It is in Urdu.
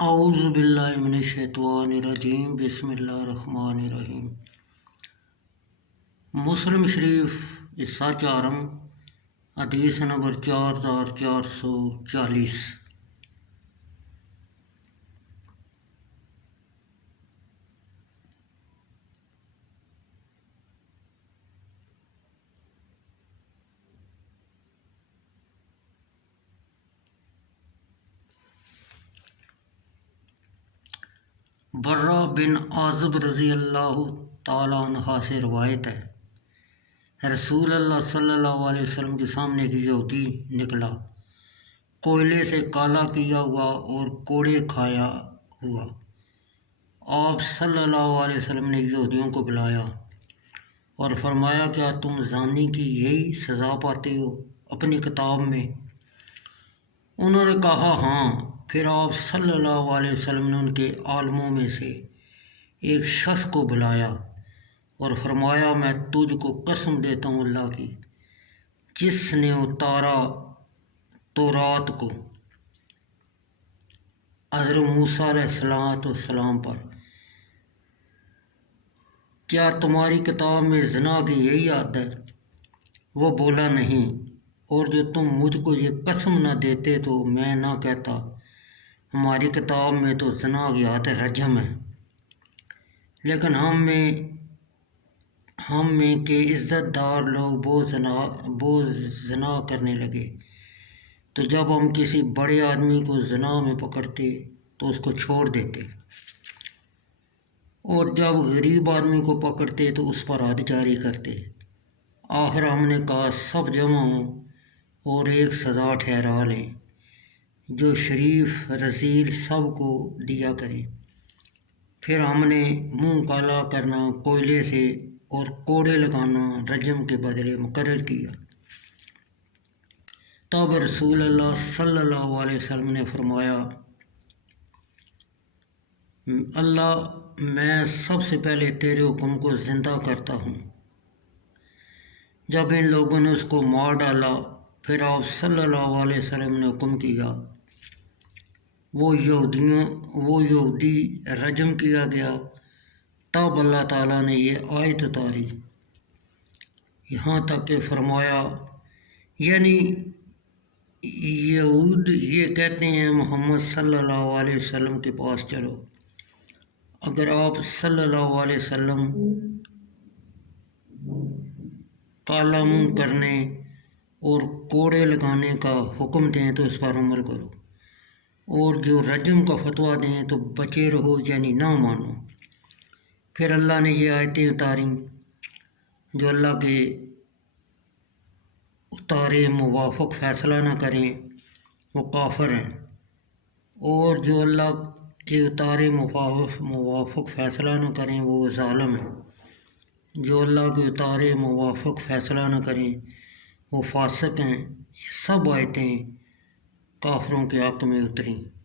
اعوذ باللہ من الشیطان الرجیم بسم اللہ الرحمن الرحیم۔ مسلم شریف حصہ چارم حدیث نمبر 4440۔ برہ بن عازب رضی اللہ تعالیٰ عنہ سے روایت ہے، رسول اللہ صلی اللہ علیہ وسلم کے سامنے ایک یہودی نکلا، کوئلے سے کالا کیا ہوا اور کوڑے کھایا ہوا۔ آپ صلی اللہ علیہ وسلم نے یہودیوں کو بلایا اور فرمایا، کیا تم زانی کی یہی سزا پاتے ہو اپنی کتاب میں؟ انہوں نے کہا ہاں۔ پھر آپ صلی اللہ علیہ وسلم نے ان کے عالموں میں سے ایک شخص کو بلایا اور فرمایا، میں تجھ کو قسم دیتا ہوں اللہ کی، جس نے اتارا تورات کو حضرت موسیٰ علیہ السلام پر، کیا تمہاری کتاب میں زنا کی یہی حد ہے؟ وہ بولا نہیں، اور جو تم مجھ کو یہ قسم نہ دیتے تو میں نہ کہتا، ہماری کتاب میں تو زنا کی حد رجم ہے، لیکن ہم میں کے عزت دار لوگ بہت زنا کرنے لگے، تو جب ہم کسی بڑے آدمی کو زنا میں پکڑتے تو اس کو چھوڑ دیتے، اور جب غریب آدمی کو پکڑتے تو اس پر حد جاری کرتے۔ آخر ہم نے کہا، سب جمع ہوں اور ایک سزا ٹھہرا لیں جو شریف رذیل سب کو دیا کرے۔ پھر ہم نے منہ کالا کرنا کوئلے سے اور کوڑے لگانا رجم کے بدلے مقرر کیا۔ تب رسول اللہ صلی اللہ علیہ وسلم نے فرمایا، اللہ، میں سب سے پہلے تیرے حکم کو زندہ کرتا ہوں۔ جب ان لوگوں نے اس کو مار ڈالا، پھر آپ صلی اللہ علیہ وسلم نے حکم کیا، وہ یہودی رجم کیا گیا۔ تب اللہ تعالیٰ نے یہ آیت اتاری، یہاں تک کہ فرمایا، یعنی یہود یہ کہتے ہیں محمد صلی اللہ علیہ وسلم کے پاس چلو۔ اگر آپ صلی اللہ علیہ وسلم کالا منہ کرنے اور کوڑے لگانے کا حکم دیں تو اس پر عمل کرو، اور جو رجم کا فتویٰ دیں تو بچے رہو، یعنی نہ مانو۔ پھر اللہ نے یہ آیتیں اتاریں، جو اللہ کے اتارے موافق فیصلہ نہ کریں وہ کافر ہیں، اور جو اللہ کے اتارے موافق فیصلہ نہ کریں وہ ظالم ہیں۔ جو اللہ کے اتارے موافق فیصلہ نہ کریں وہ فاسق ہیں۔ یہ سب آیتیں کافروں کے حق میں اتریں۔